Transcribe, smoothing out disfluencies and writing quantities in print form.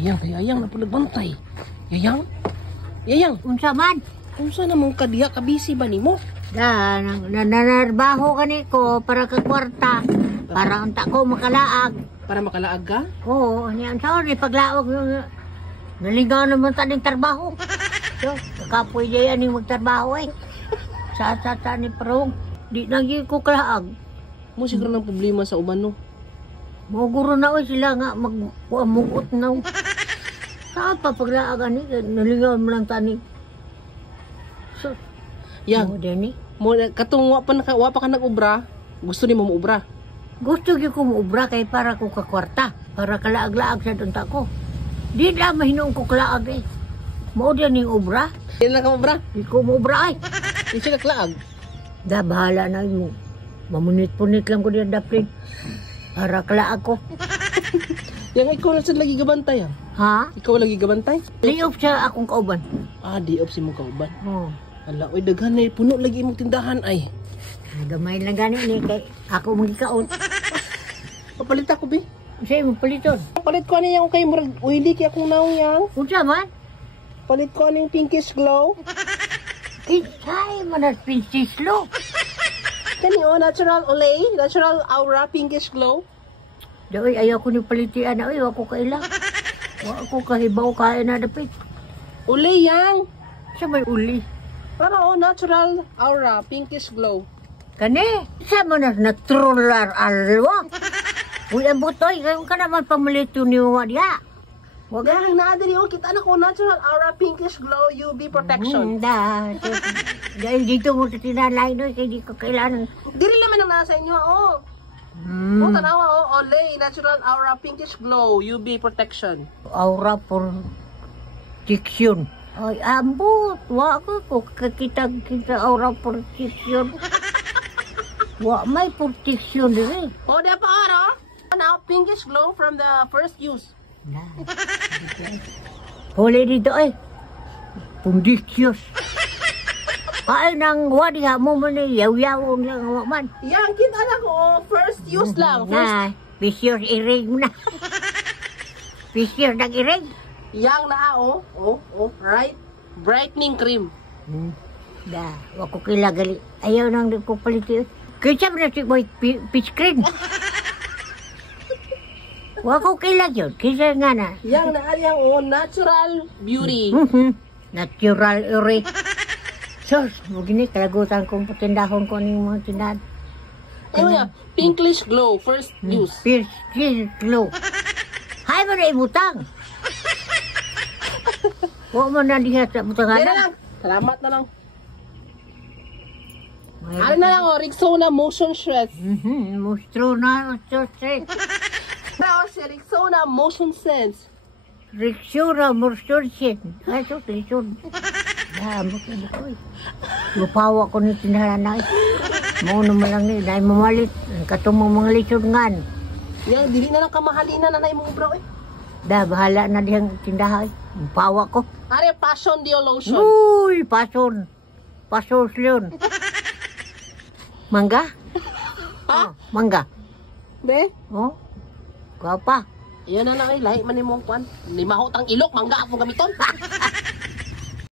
Yayang na po nagbantay. Yayang? Yayang? Unsa man? Unsa namang kadiya kabisi ba nimo? Nanarbaho ka ni ko para ka kwarta. Para unta ko makalaag. Para makalaag ka? Oo, niyan sorry paglaog yung naligaw naman taning trabaho. So, kapoy diyan ni magtrabaho eh. Sa ni Prong, di nagi ko kalaag. Mo siguro ng problema sa uban no. Moguro na oy sila nga magmuot na. Sa paglaagan ni naligaw mo lang tani. So, yang dani. Mo katong wa pa ka nag-ubra, gusto ni mo ubra. Gusto gyud ko muobra kay para ko ka kwarta, para kalaag-laag sa dunta ko. Di na mahinuon ko kalaag eh. Mao din ning obra. Di na ka ubra. Di ko muobra ay. Di siya kalaag. Da bahala na mo. Mamunit-punit lang ko diyan daplin. Para kalaag ko. Yang ikaw na sa lagi gabantay ah. Ha? Ikaw lagi gabantay? Liop sa akong kauban. Ah, di op si mo kauban. Oh. Ala, oy daghan na puno lagi imong tindahan ay. Gamay lang gani ni kay ako magikaon. Papalit ako bi. Say mo paliton. Palit ko ani yung kay murag oily kay akong naong yang. Unsa man? Palit ko ani yung pinkish glow. Kisay man at pinsislo. Kani o natural olay, natural aura pinkish glow. Doy ayaw ko ni palitian na oy wa ko kailang. Wa ko kahibaw kain na dapit. Olay yang. Sa may uli. Para o natural aura pinkish glow. Kani, sa man na natural alwa. Uy, ang butoy, kayo ka naman pamulito ni Uwa diya. Wag ang naadiri o kita na ko natural aura pinkish glow UV protection. Dahil dito mo sa tinalay no, kaya di ko kailangan. Dili naman ang nasa inyo o. O tanawa o olay natural aura pinkish glow UV protection. Aura protection. Ay, ambot. Wa ko kita aura protection. Wa may protection din. O di pa aro. Now pinkish glow from the first use. Huli dito eh. Pundicious. Ay nang wadiha mo man eh. Yaw-yaw lang man. Yang kita na ko first use lang. Na, vicious irig mo na. Vicious nag irig. Yang na o. Right. Brightening cream. Da, wa ko kilagali. Ayaw nang di ko paliti. Kaya na si boy pitch cream. Wa ko kilag yun. Kisa nga na. Yang na yang o natural beauty. Natural uri. Sos, mugini kalagutan kong patindahon ko ng mga tindahan. Ano yan? Pinkish glow first use. Pierce glow. Hay mo na ibutang. Wa mo na diha sa butangan. Yan na lang. Salamat na lang. Ano na lang o, Rexona Motion Shreds. Mustro na, stress. Now, si Rexona Motion Sense. Rexona, mursursin. Ay, ito, lison. Damot na ko eh. Lupawa ko ni tindahan na eh. Mauno mo lang ni, dahil mamalit. Katumang mga lison ngan. Yang, dili na lang kamahalina na na imong bro eh. Da, bahala na diyang tindahan eh. Lupawa ko. Are, Passion Dio Lotion. Uy, pason. Pasos yun. Mangga? Ha? Oh, mangga. Be? Oh, gwapa. Yan na lang eh, lahi man imong kwan. Limahot ang ilok, mangga akong gamiton.